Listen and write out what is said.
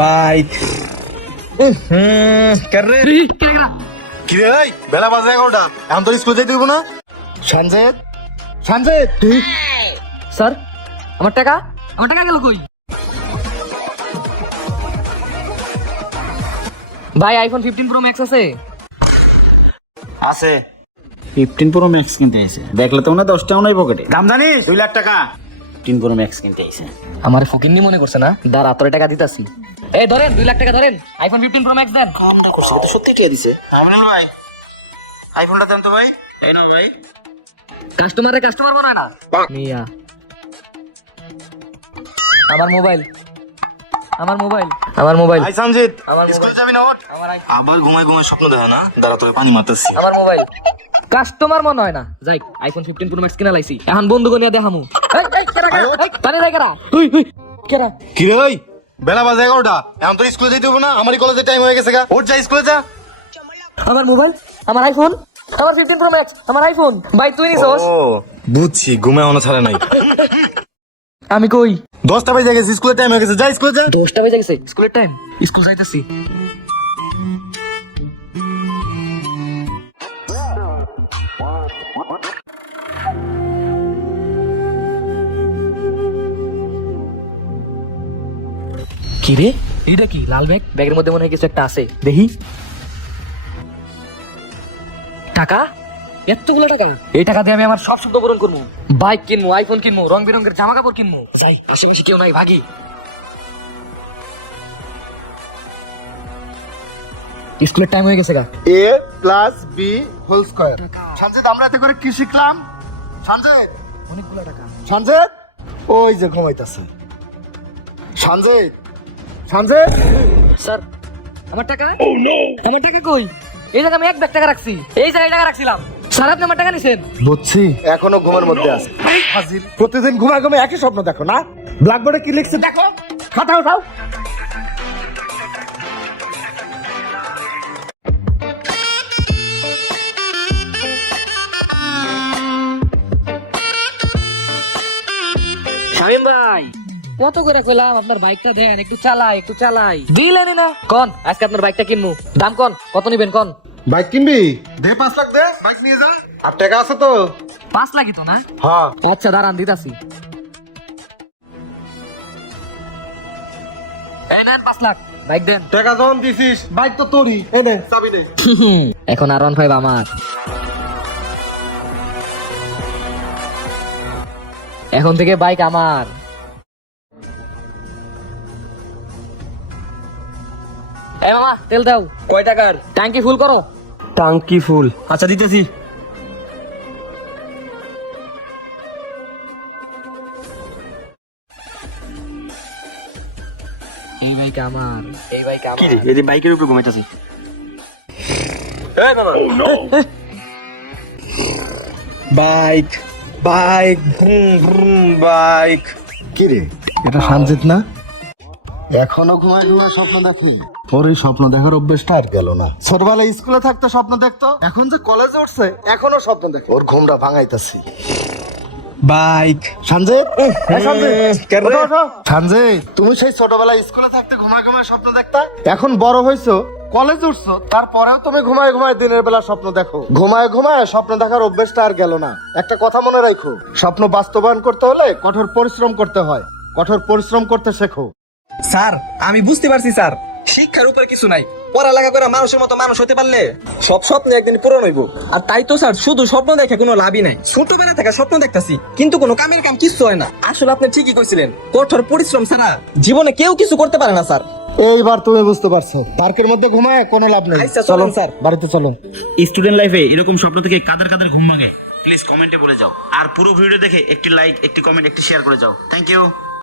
Bike কি রে? ভাই? বেলা বাজে এগারোটা। এখন তোর স্কুল যেতে দিব না? সঞ্জয় সঞ্জয় তুই? স্যার? আমার টাকা? আমার টাকা গেল কই? ভাই আইফোন ফিফটিন প্রো ম্যাক্স আছে? আছে। ফিফটিন প্রো ম্যাক্স কিনতে আইছে। দেখলে তো মনে হয় দশটাও নাই পকেটে। দাম জানিস? দুই লাখ টাকা। ফিফটিন প্রো ম্যাক্স কিনতে আইছে। আমার ফকিন্নি মনে করছে না? দাঁড়া তোর টাকা দিতাছি। এই ধরেন দুই লাখ টাকা ধরেন। আইফোন ফিফটিন প্রো ম্যাক্স দেন। আমরা করছি তো সত্যি টিয়া দিছে? আমনুল ভাই আইফোনটা দেন তো ভাই। এই নাও ভাই। কাস্টমারে কাস্টমার হয় না। মিয়া। আমার মোবাইল আমার মোবাইল আমার মোবাইল আই সঞ্জিত আমার স্কুল মোবাইল। যাবি না? ওঠ আমার আই- আবার ঘুমায় ঘুমায় স্বপ্ন দেখো না? দাঁড়া তোর পানি মারতেছি। আমার মোবাইল কাস্টমার মনে হয় না। যাই আইফোন ফিফটিন প্রো ম্যাক্স কিনা লাইছি। এখন বন্ধু নিয়ে দেখামু। এই, এই, কেরা, এই, টানে কেরা? হুই, হুই, কেরা? কি রে ভাই বেলা বাজে এগারোটা। এখন তোর স্কুলে যেতে দিব না। আমারই কলেজের টাইম হয়ে গেছে গা। ওঠ যা স্কুলে যা। আমার মোবাইল আমার আইফোন আমার ফিফটিন প্রো ম্যাক্স আমার আইফোন ভাই তুই নিছস? ও বুঝছি ঘুমে এখনও ছাড়ে নাই। আমি কই? দশটা বাজে গেছে স্কুলের টাইম হয়ে গেছে। যা স্কুলে যা। দশটা বেজে গেছে স্কুলের টাইম স্কুল যাইতেছি। কি রে? এইটা কি লাল ব্যাগ? ব্যাগের মধ্যে মনে হয় কিছু একটা আছে। দেখি। টাকা? এতগুলো টাকা? এই টাকা দিয়ে আমি আমার সব শব্দ পূরণ করব। বাইক কিনবো আইফোন কিনবো রং বেরঙের জামা কাপড় কিনবো। যাই। আশেপাশে কেউ নাই ভাগি। স্কুলের টাইম হয়ে গেছে গা। A plus B whole square Sanjit আমরা এতে করে কি শিখলাম? সঞ্জিত অনেকগুলো টাকা। সঞ্জিত ওই যে ঘুমাইতেছে। সঞ্জিত সঞ্জিত স্যার আমার টাকা? আমার টাকা কই? এই জায়গায় আমি এক ব্যাগ টাকা রাখছি। এই জায়গায় টাকা রাখছিলাম। স্যার আপনি আমার টাকা নিছেন? বুঝছি। এখনও ঘুমের মধ্যে আছে। হাজির প্রতিদিন ঘুমায় ঘুমায় একই স্বপ্ন দেখো না? ব্ল্যাকবোর্ডে কি লিখছে দেখো। খাতা উঠাও। শামিম ভাই কত করে কইলাম? আপনার বাইকটা দেন একটু চালাই একটু চালাই। দিলেনই না। কোন আজকে আপনার বাইকটা কিনবো। দাম কোন কত নিবেন কোন? বাইক কিনবি? দে পাঁচ লাখ দে বাইক নিয়ে যা। আর টাকা আছে তো? পাঁচ লাখই তো না? হ্যাঁ। আচ্ছা দাঁড়ান দিতাছি। এই নেন পাঁচ লাখ। বাইক দেন। টাকা যখন দিছিস বাইক তো তোরই। এই নে চাবি নে। এখন আর ওয়ান ফাইভ আমার। এখন থেকে বাইক আমার। এই মামা তেল দাও। কয় টাকার? ট্যাঙ্কি ফুল করো। টাঙ্কি ফুল। আচ্ছা দিতেছি। এই বাইক আমার এই বাইক কি রে এই যে বাইকের উপর ঘুমাইতেছি। এই মামা। Bike bike vroom bike. কি রে? এটা সঞ্জিত না? এখনও ঘুমায় ঘুমায় স্বপ্ন দেখে ওর এই স্বপ্ন দেখার অভ্যেসটা আর গেল না। ছোটবেলায় স্কুলে থাকতে স্বপ্ন দেখতো? এখন যে কলেজে উঠছে এখনও স্বপ্ন দেখে। ওর ঘুমটা ভাঙাইতাছি। বাইক। সঞ্জিত রে? সঞ্জিত তুমি সেই ছোটবেলায় স্কুলে থাকতে ঘুমায় ঘুমায় স্বপ্ন দেখতা? এখন বড় হয়েছো কলেজ উঠছো তারপরেও তুমি ঘুমায় ঘুমায় দিনের বেলা স্বপ্ন দেখো। ঘুমায় ঘুমায় স্বপ্ন দেখার অভ্যেসটা আর গেল না। একটা কথা মনে রাখো স্বপ্ন বাস্তবায়ন করতে হলে কঠোর পরিশ্রম করতে হয়। কঠোর পরিশ্রম করতে শেখো। স্যার আমি বুঝতে পারছি স্যার। শিক্ষার উপর কিছু নাই। পড়ালেখা করে মানুষের মতো মানুষ হতে পারলে সব স্বপ্ন একদিন পূরণ হইব। আর তাই তো স্যার শুধু স্বপ্ন দেখে কোনো লাভই নাই। ছোটবেলা থেকে স্বপ্ন দেখতাছি কিন্তু কোনো কামের কাম কিছু হয় না। আসলে আপনি ঠিকই কইছিলেন কঠোর পরিশ্রম ছাড়া জীবনে কেউ কিছু করতে পারে না স্যার। এইবার তুমি বুঝতে পারছ। পার্কের মধ্যে ঘুমায় কোনো লাভ নেই। আচ্ছা, চলো চলুন, স্যার। বাড়িতে চলো স্টুডেন্ট লাইফে এরকম স্বপ্ন থেকে কাদের কাদের ঘুম ভাঙে? প্লিজ কমেন্টে বলে যাও। আর পুরো ভিডিও দেখে একটি লাইক একটি কমেন্ট একটি শেয়ার করে যাও। Thank you.